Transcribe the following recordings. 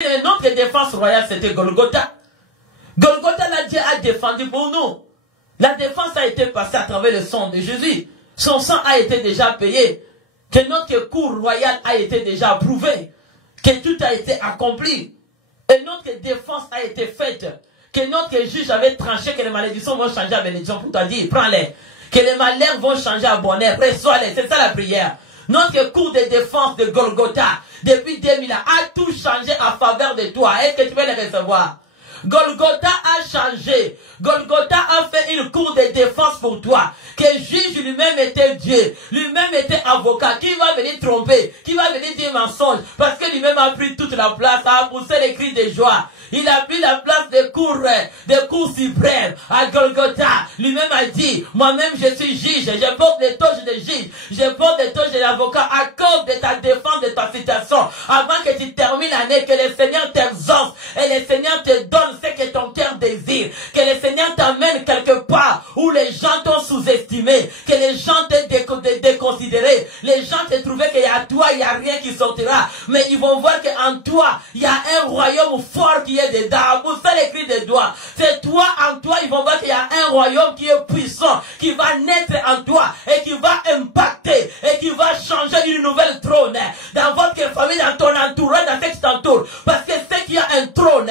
Notre défense royale, c'était Golgotha. Golgotha, là, Dieu a défendu pour nous. La défense a été passée à travers le sang de Jésus. Son sang a été déjà payé. Que notre cour royale a été déjà approuvée. Que tout a été accompli. Et notre défense a été faite. Que notre juge avait tranché que les malédictions vont changer à bénédiction. Pour toi dire, prends-les. Que les malheurs vont changer à bonheur. Reçois-les. C'est ça la prière. Notre cours de défense de Golgotha, depuis 2000 ans, a tout changé en faveur de toi. Est-ce que tu veux les recevoir? Golgotha a changé. Golgotha a fait une cour de défense pour toi. Que juge lui-même était Dieu. Lui-même était avocat. Qui va venir tromper? Qui va venir dire mensonge? Parce que lui-même a pris toute la place, a poussé les cris de joie. Il a pris la place de cour suprême à Golgotha. Lui-même a dit, moi-même je suis juge. Je porte les touches de juge. Je porte les touches de l'avocat à cause de ta défense, de ta situation. Avant que tu termines l'année, que le Seigneur t'exauce et le Seigneur te donne ce que ton cœur désire. Que le Seigneur t'amène quelque part où les gens t'ont sous-estimé. Que les gens t'ont déconsidéré. Les gens te trouvaient qu'il y a toi, il n'y a rien qui sortira. Mais ils vont voir qu'en toi, il y a un royaume fort qui est dedans. Pour ça, les cris de doigts. C'est toi, en toi, ils vont voir qu'il y a un royaume qui est puissant, qui va naître en toi et qui va impacter et qui va changer une nouvelle trône dans votre famille, dans ton entourage, dans ce qui t'entoure. Parce que ce qui a un trône,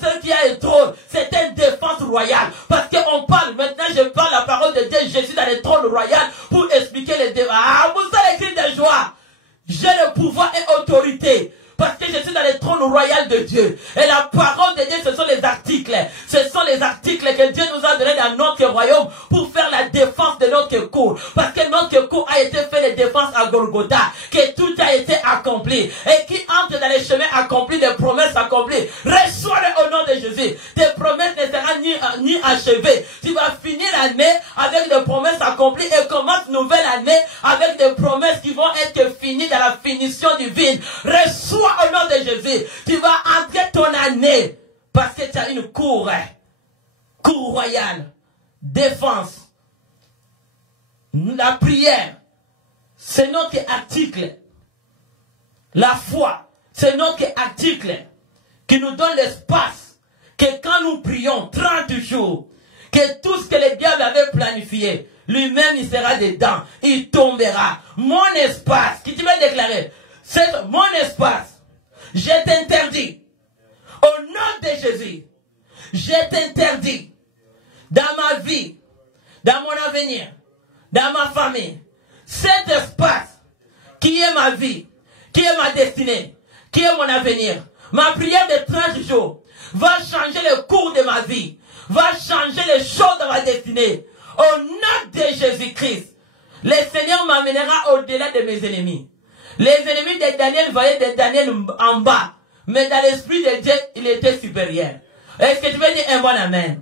ce qui a un trône, c'est une défense royale. Parce qu'on parle, maintenant je parle la parole de Dieu, je suis dans le trône royal pour expliquer les débats. Vous avez les cris de joie. J'ai le pouvoir et autorité. Parce que je suis dans le trône royal de Dieu. Et la parole de Dieu, ce sont les articles. Ce sont les articles que Dieu nous a donnés dans notre royaume pour faire la défense de notre cour. Parce que notre cour a été fait de défense à Golgotha. Que tout a été accompli. Et qui entre dans les chemins accomplis, des promesses accomplies. Reçois-le au nom de Jésus. Tes promesses ne seront ni achevées. Tu vas finir l'année avec des promesses accomplies et commence nouvelle année avec des promesses qui vont être finies dans la finition divine. Reçois au nom de Jésus, tu vas entrer ton année parce que tu as une cour royale, défense. La prière, c'est notre article. La foi, c'est notre article qui nous donne l'espace que quand nous prions 30 jours, que tout ce que le diable avait planifié, lui-même il sera dedans, il tombera. Mon espace, qui tu vas déclarer, c'est mon espace. Je t'interdis, au nom de Jésus, je t'interdis, dans ma vie, dans mon avenir, dans ma famille, cet espace qui est ma vie, qui est ma destinée, qui est mon avenir, ma prière de 30 jours, va changer le cours de ma vie, va changer les choses de ma destinée, au nom de Jésus-Christ. Le Seigneur m'amènera au-delà de mes ennemis. Les ennemis de Daniel voyaient de Daniel en bas. Mais dans l'esprit de Dieu, il était supérieur. Est-ce que tu veux dire un bon amen?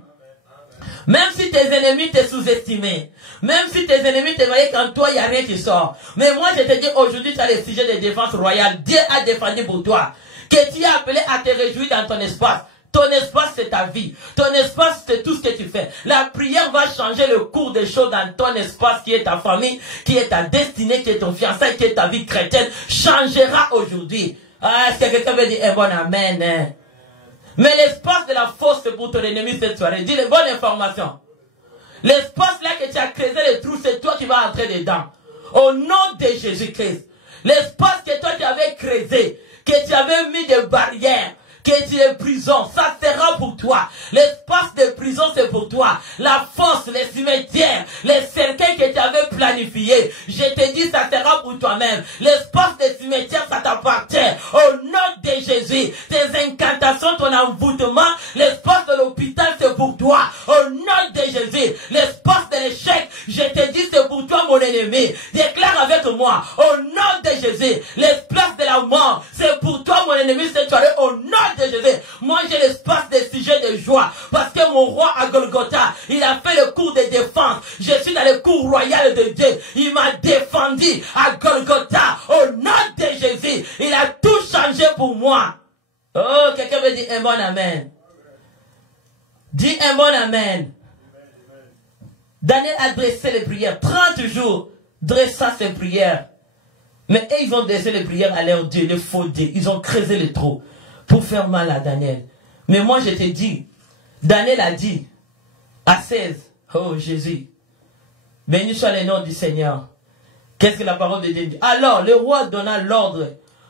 Même si tes ennemis te sous-estimaient. Même si tes ennemis te voyaient qu'en toi, il n'y a rien qui sort. Mais moi, je te dis aujourd'hui, tu as le sujet de défense royale. Dieu a défendu pour toi. Que tu es appelé à te réjouir dans ton espace. Ton espace, c'est ta vie. Ton espace, c'est tout ce que tu fais. La prière va changer le cours des choses dans ton espace, qui est ta famille, qui est ta destinée, qui est ton fiançailles, qui est ta vie chrétienne. Changera aujourd'hui. Est-ce que quelqu'un veut dire un bon amen? Mais l'espace de la force, c'est pour ton ennemi cette soirée. Dis les bonnes informations. L'espace là que tu as creusé le trou, c'est toi qui vas entrer dedans. Au nom de Jésus-Christ. L'espace que toi tu avais creusé, que tu avais mis des barrières, que tu es prison, ça sera pour toi. L'espace de prison, c'est pour toi. La fosse, les cimetières, les cercueils que tu avais planifiés, je te dis, ça sera pour toi-même. L'espace des cimetières, ça t'appartient. Au nom de Jésus, tes incantations, ton envoûtement, l'espace de l'hôpital, c'est pour toi. Au nom de Jésus, l'espace de l'échec, je te dis, c'est pour toi, mon ennemi. Déclare avec moi, au nom de Jésus, l'espace de la mort, c'est pour toi, mon ennemi, cette soirée, au nom de Jésus. Moi, j'ai l'espace des sujets de joie. Parce que mon roi à Golgotha, il a fait le cours de défense. Je suis dans le cours royal de Dieu. Il m'a défendu à Golgotha. Au nom de Jésus, il a tout changé pour moi. Oh, quelqu'un veut dire un bon amen. Dis un bon amen. Daniel a dressé les prières. 30 jours, dressa ses prières. Mais eux, ils ont dressé les prières à leur Dieu, le faux Dieu. Ils ont creusé le trou. pour faire mal à Daniel. Mais moi je te dis, Daniel a dit à 16, oh Jésus, béni soit le nom du Seigneur. Qu'est-ce que la parole de Dieu dit? Alors le roi donna l'ordre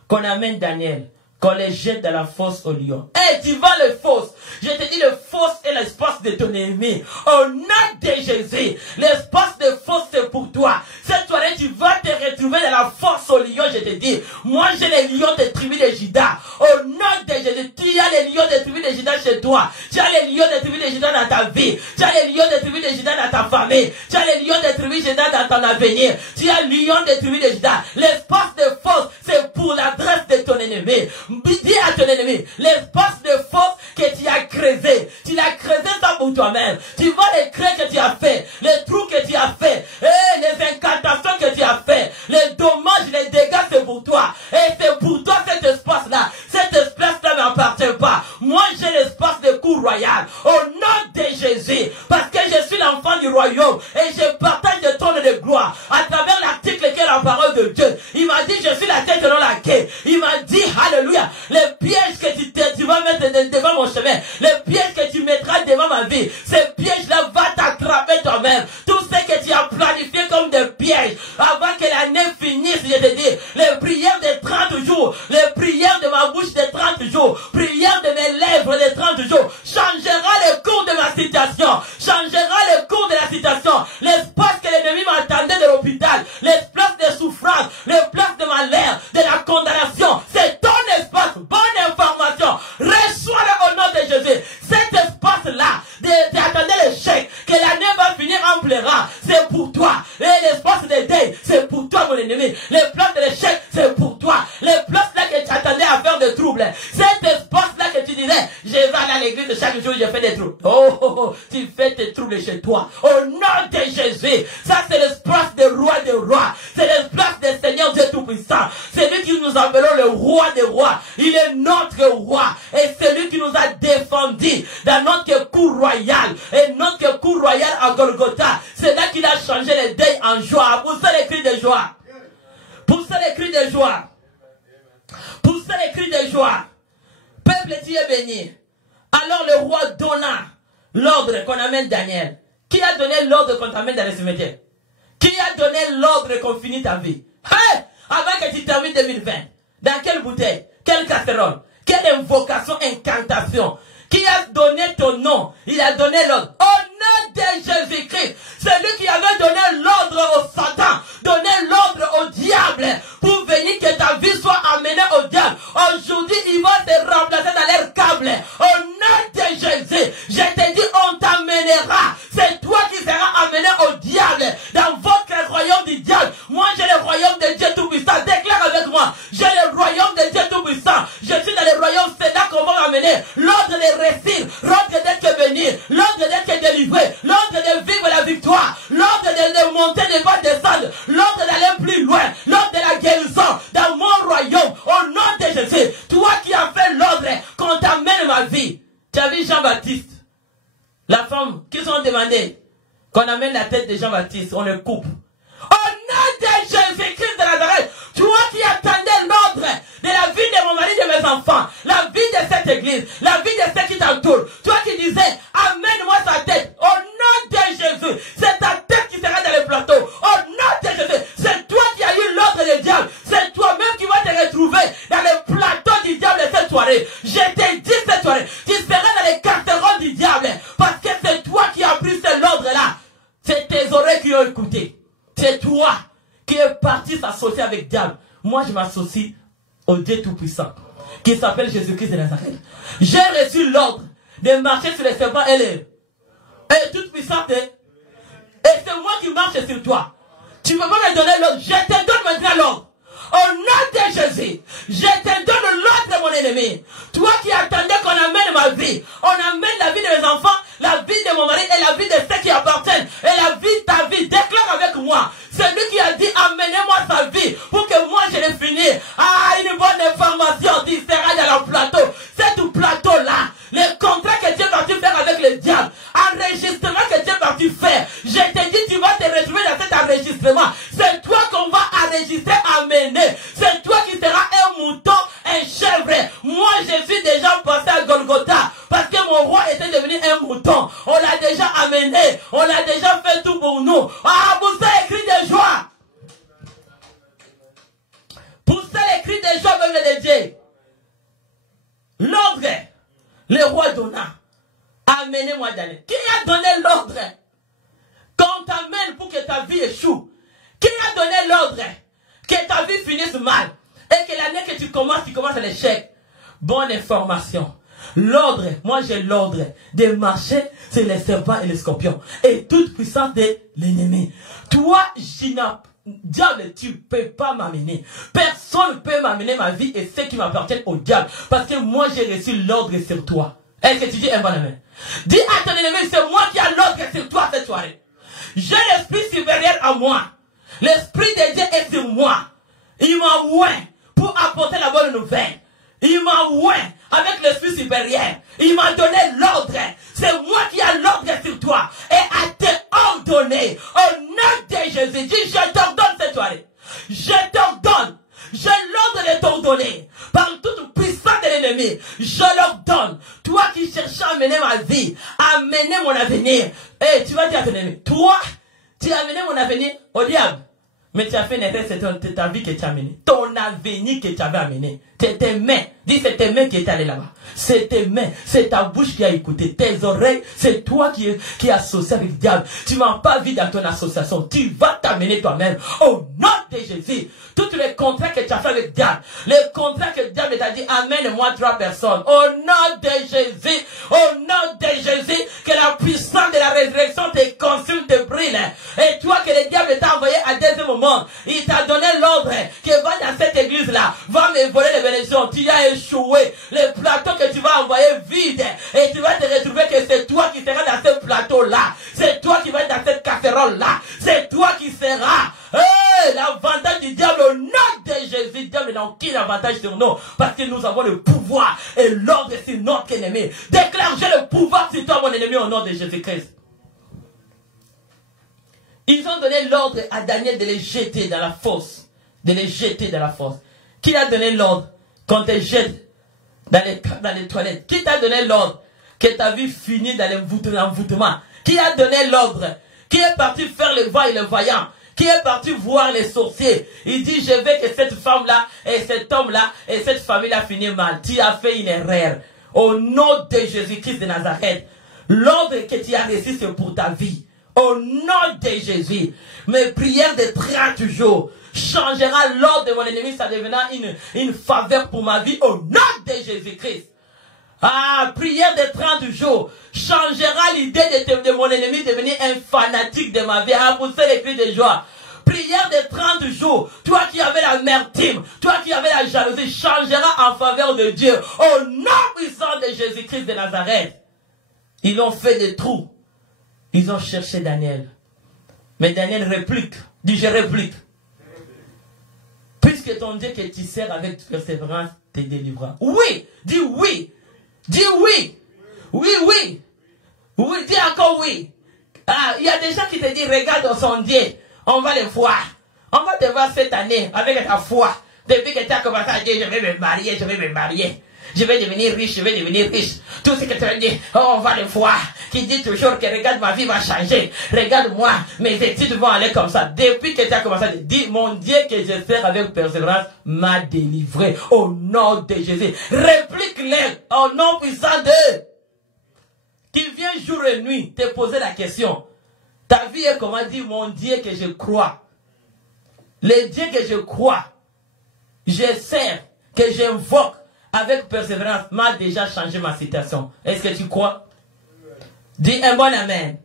qu'on amène Daniel, qu'on les jette dans la fosse au lion. Eh, tu vas le fosse. Je te dis, le fosse est l'espace de ton ennemi. Au nom de Jésus, l'espace de fosse c'est pour toi. Cette soirée, tu vas te retrouver dans la fosse au lion, je te dis. Moi, j'ai les lions des tribus de Juda. Au nom de Jésus, tu as les lions des tribus de Juda chez toi. Tu as les lions des tribus de Juda dans ta vie. Tu as les lions des tribus de Juda dans ta famille. Tu as les lions des tribus de Juda dans ton avenir. Tu as les lions des tribus de Juda. L'espace de fosse, c'est pour l'adresse de ton ennemi. Dis à ton ennemi, l'espace de force que tu as creusé, tu l'as creusé ça pour toi-même. Tu vois les creux que tu as fait, les trous que tu as fait, et les incantations que tu as fait, les dommages, les dégâts, c'est pour toi. Et c'est pour toi cet espace-là. Cet espace-là ne m'appartient pas. Moi, j'ai l'espace de cour royale. Au nom de Jésus, parce que je suis l'enfant du royaume et je partage le trône de gloire à travers l'article qui est la parole de Dieu. Il m'a dit, je suis la tête dans la quai. Il m'a dit, alléluia, les pièges que tu vas mettre devant mon chemin, les pièges que tu mettras devant ma vie, ces pièges-là vont t'attraper toi-même. Tout ce que tu as planifié comme des pièges, avant que l'année finisse, je te dis, les prières de 30 jours, les prières de ma bouche de 30 jours, prières de mes lèvres de 30 jours, changera le cours de ma situation, changera le cours de la situation, l'espace que l'ennemi m'attendait de l'hôpital, l'espace de souffrance, l'espace de malheur, de la condamnation, c'est ton espace. Bonne information, reçois-le au nom de Jésus. Cet espace-là, d'attendre l'échec, que l'année va finir en pleurant, c'est pour toi. Et l'espace de deuil, c'est pour toi, mon ennemi. Les plans de l'échec, c'est pour toi. Les places-là que tu attendais à faire des troubles, cet espace-là que tu disais, je vais aller à l'église chaque jour, je fais des troubles. Oh, tu fais tes troubles chez toi. Au nom de Jésus, ça c'est l'espace des rois des rois. C'est l'espace des seigneurs Dieu Tout-Puissant. C'est lui qui nous appelons le roi des rois. Il est notre roi. Et c'est lui qui nous a défendus dans notre cour royale. Et notre cour royale à Golgotha. C'est là qu'il a changé les deuils en joie. Poussez les cris de joie. Poussez les cris de joie. Poussez les cris de joie. Peuple, tu es béni. Alors le roi donna l'ordre qu'on amène Daniel. Qui a donné l'ordre qu'on t'amène dans le cimetière? Qui a donné l'ordre qu'on finit ta vie? Hey! Avant que tu termines 2020. Dans quelle bouteille? Quelle casserole? Quelle invocation, incantation? Qui a donné ton nom? Il a donné l'ordre. Au nom de Jésus-Christ. C'est lui qui avait donné l'ordre au Satan. Donné l'ordre au diable. Pour venir que ta vie soit amenée au diable. Aujourd'hui, il va te remplacer dans leur câble. Au nom de Jésus. Je te dis, on t'amènera. C'est toi qui seras amené au diable. Dans votre royaume du diable. Moi, j'ai le royaume de Dieu Tout-Puissant. Déclare avec moi. J'ai le royaume de Dieu Tout-Puissant. Je suis dans le royaume. C'est là qu'on va m'amener. L'ordre de réussir. L'ordre d'être béni. L'ordre d'être délivré. L'ordre de vivre la victoire. L'ordre de monter, de pas descendre. L'ordre d'aller plus loin. L'ordre de la guérison. Dans mon royaume. Au nom de Jésus. Toi qui as fait l'ordre qu'on t'amène ma vie. Tu as vu Jean-Baptiste. La femme qui sont demandé qu'on amène la tête de Jean-Baptiste. On le coupe. Au nom de Jésus-Christ de Nazareth. Toi qui attendais l'ordre de la vie de mon mari, de mes enfants, la vie de cette église, la vie de ceux qui t'entourent. Toi qui disais, amène-moi sa tête. Au nom de Jésus, c'est ta tête qui sera dans le plateau. Au nom de Jésus, c'est toi qui as eu l'ordre du diable. C'est toi-même qui vas te retrouver dans le plateau du diable cette soirée. Je t'ai dit cette soirée, tu seras dans les casseroles du diable. Parce que c'est toi qui as pris cet ordre-là. C'est tes oreilles qui ont écouté. C'est toi qui es parti s'associer avec le diable. Moi, je m'associe au Dieu Tout-Puissant, qui s'appelle Jésus-Christ de Nazareth. J'ai reçu l'ordre de marcher sur les serpents et les Tout-Puissante. Et c'est moi qui marche sur toi. Tu ne peux pas me donner l'ordre. Je te donne maintenant l'ordre. Au nom de Jésus, je te donne l'ordre de mon ennemi. Toi qui attendais qu'on amène ma vie, on amène la vie de mes enfants, la vie de mon mari et la vie de ceux qui appartiennent. Et la vie de ta vie, déclare avec moi. C'est lui qui a dit, amenez-moi sa vie pour que moi je l'ai fini. Ah, une bonne information, tu seras dans le plateau. C'est tout plateau-là. Les contrats que tu es parti faire avec le diable, enregistrement que tu es parti faire. Je te dis, tu vas te retrouver dans cet enregistrement. C'est toi qu'on va enregistrer, amener. C'est toi qui seras un mouton, un chèvre. Moi, je suis déjà un mouton. On l'a déjà amené. On l'a déjà fait tout pour nous. Ah, pour ça, les cris de joie. Pour ça, les cris de joie, peuple de Dieu. L'ordre, le roi donna. Amenez-moi d'aller. Qui a donné l'ordre? Qu'on t'amène pour que ta vie échoue. Qui a donné l'ordre que ta vie finisse mal et que l'année que tu commences à l'échec? Bonne information. L'ordre, moi j'ai l'ordre de marcher sur les serpents et les scorpions et toute puissance de l'ennemi. Toi, diable, tu ne peux pas m'amener. Personne ne peut m'amener ma vie et ce qui m'appartient au diable. Parce que moi j'ai reçu l'ordre sur toi. Est-ce que tu dis un bon amen? Dis à ton ennemi, c'est moi qui ai l'ordre sur toi cette soirée. J'ai l'esprit supérieur à moi. L'esprit de Dieu est sur moi. Il m'a oint pour apporter la bonne nouvelle. Il m'a oint avec l'esprit supérieur. Il m'a donné l'ordre. C'est moi qui ai l'ordre sur toi. Et à te ordonner. Au nom de Jésus. Dis, je t'ordonne cette soirée. Je t'ordonne. J'ai l'ordre de t'ordonner. Par toute puissance de l'ennemi. Je l'ordonne. Toi qui cherches à amener ma vie. À amener mon avenir. Et tu vas dire à ton ennemi. Toi, tu as amené mon avenir au diable. Mais tu as fait une erreur, c'est ta vie que tu as amenée. Ton avenir que tu avais amené. C'est tes mains. Dis, c'est tes mains qui étaient allées là-bas. C'est tes mains. C'est ta bouche qui a écouté. Tes oreilles, c'est toi qui es associé avec le diable. Tu ne m'as pas vu dans ton association. Tu vas t'amener toi-même. Au nom de Jésus. Tous les contrats que tu as fait avec le diable. Les contrats que le diable t'a dit, amène-moi 3 personnes. Au nom de Jésus. Au nom de Jésus. Que la puissance de la résurrection te consume, te brûle. Et toi que le diable t'a envoyé à deuxième moment. Il t'a donné l'ordre que va dans cette église-là. Va me voler les bénédictions. Tu as échoué. Le plateau que tu vas envoyer vide. Et tu vas te retrouver que c'est toi qui seras dans ce plateau-là. C'est toi qui vas être dans cette casserole-là. C'est toi qui seras. L'avantage du diable au nom de Jésus. Le diable n'a aucun avantage sur nous. Parce que nous avons le pouvoir et l'ordre sur notre ennemi. Déclare, j'ai le pouvoir sur toi, mon ennemi, au nom de Jésus-Christ. Ils ont donné l'ordre à Daniel de les jeter dans la fosse. De les jeter dans la fosse. Qui a donné l'ordre qu'on te jette dans les toilettes? Qui t'a donné l'ordre que ta vie finit dans l'envoûtement? Qui a donné l'ordre? Qui est parti faire le va et le vaillant? Qui est parti voir les sorciers? Il dit, je veux que cette femme-là, et cet homme-là, et cette famille-là finissent mal. Tu as fait une erreur. Au nom de Jésus-Christ de Nazareth, l'ordre que tu as reçu, c'est pour ta vie. Au nom de Jésus, mes prières de 30 jours changera l'ordre de mon ennemi, ça deviendra une faveur pour ma vie. Au nom de Jésus-Christ. Ah, prière de 30 jours changera l'idée de mon ennemi de devenir un fanatique de ma vie. Ah, pousser les cris de joie. Prière de 30 jours. Toi qui avais l'amertume, toi qui avais la jalousie, changera en faveur de Dieu. Au nom puissant de Jésus-Christ de Nazareth. Ils ont fait des trous. Ils ont cherché Daniel. Mais Daniel réplique. Dit, je réplique. Puisque ton Dieu que tu sers avec persévérance te délivrera. Oui. Dis oui. Dis oui. Oui, oui. Oui, dis encore oui. Ah, il y a des gens qui te disent, regarde son Dieu. On va le voir. On va te voir cette année avec ta foi. Depuis que tu as commencé à dire, je vais me marier, je vais me marier. Je vais devenir riche, je vais devenir riche. Tout ce que tu as dit, oh, on va le voir. Qui dit toujours que regarde, ma vie va changer. Regarde-moi, mes études vont aller comme ça. Depuis que tu as commencé à dire, mon Dieu que je sers avec persévérance m'a délivré. Au nom de Jésus. Réplique-les au nom puissant de qui vient jour et nuit te poser la question. Ta vie est comment? Dire, mon Dieu que je crois. Le Dieu que je crois, je sers, que j'invoque avec persévérance, m'a déjà changé ma situation. Est-ce que tu crois? Dis un bon amen.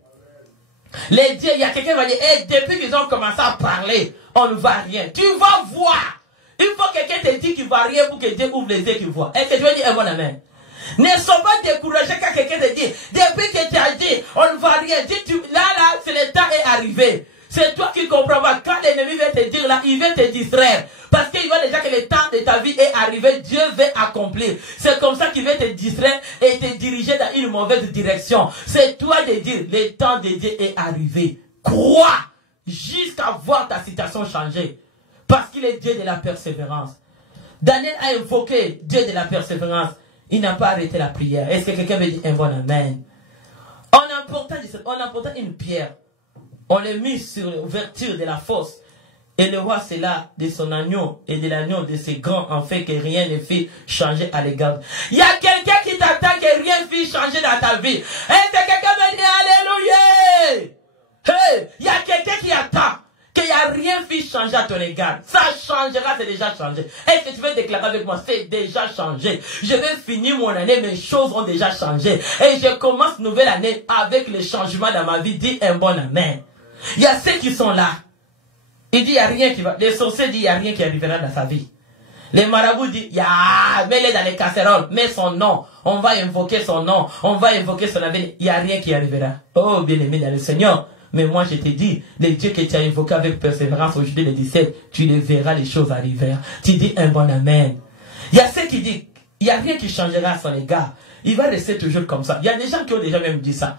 Les dieux, il y a quelqu'un qui va dire, hey, depuis qu'ils ont commencé à parler, on ne voit rien. Tu vas voir. Il faut que quelqu'un te dise qu'il ne voit rien pour que Dieu ouvre les yeux qu'il voit. Est-ce que tu veux dire un bon amen? Ne sois pas découragé quand quelqu'un te dit, depuis que tu as dit, on ne voit rien. Dis, là, c'est le temps est arrivé. C'est toi qui comprends pas. Quand l'ennemi va te dire là, il va te distraire. Parce qu'il voit déjà que le temps de ta vie est arrivé. Dieu veut accomplir. C'est comme ça qu'il va te distraire et te diriger dans une mauvaise direction. C'est toi de dire, le temps de Dieu est arrivé. Crois jusqu'à voir ta situation changer. Parce qu'il est Dieu de la persévérance. Daniel a invoqué Dieu de la persévérance. Il n'a pas arrêté la prière. Est-ce que quelqu'un veut dire un bon amen? on apportait une pierre. On l'a mis sur l'ouverture de la fosse. Et le roi, c'est là de son agneau et de l'agneau de ses grands, en fait, que rien ne fit changer à l'égard. Il y a quelqu'un qui t'attend que rien ne fit changer dans ta vie. Et c'est quelqu'un qui me dit Alléluia. Hey, il y a quelqu'un qui attend qu'il n'y a rien fait changer à ton égard. Ça changera, c'est déjà changé. Est-ce que tu veux déclarer avec moi? C'est déjà changé. Je vais finir mon année, mes choses ont déjà changé. Et je commence nouvelle année avec le changement dans ma vie. Dis un bon amen. Il y a ceux qui sont là. Il dit, il n'y a rien qui va. Les sorciers disent, il n'y a rien qui arrivera dans sa vie. Les marabouts disent, mets-les dans les casseroles, mets son nom. On va invoquer son nom. On va invoquer son avenir. Il n'y a rien qui arrivera. Oh, bien-aimé dans le Seigneur. Mais moi, je te dis, les dieux que tu as invoqués avec persévérance aujourd'hui, le 17, tu les verras, les choses arriver. Tu dis un bon amen. Il y a ceux qui disent, il n'y a rien qui changera à son égard. Il va rester toujours comme ça. Il y a des gens qui ont déjà même dit ça.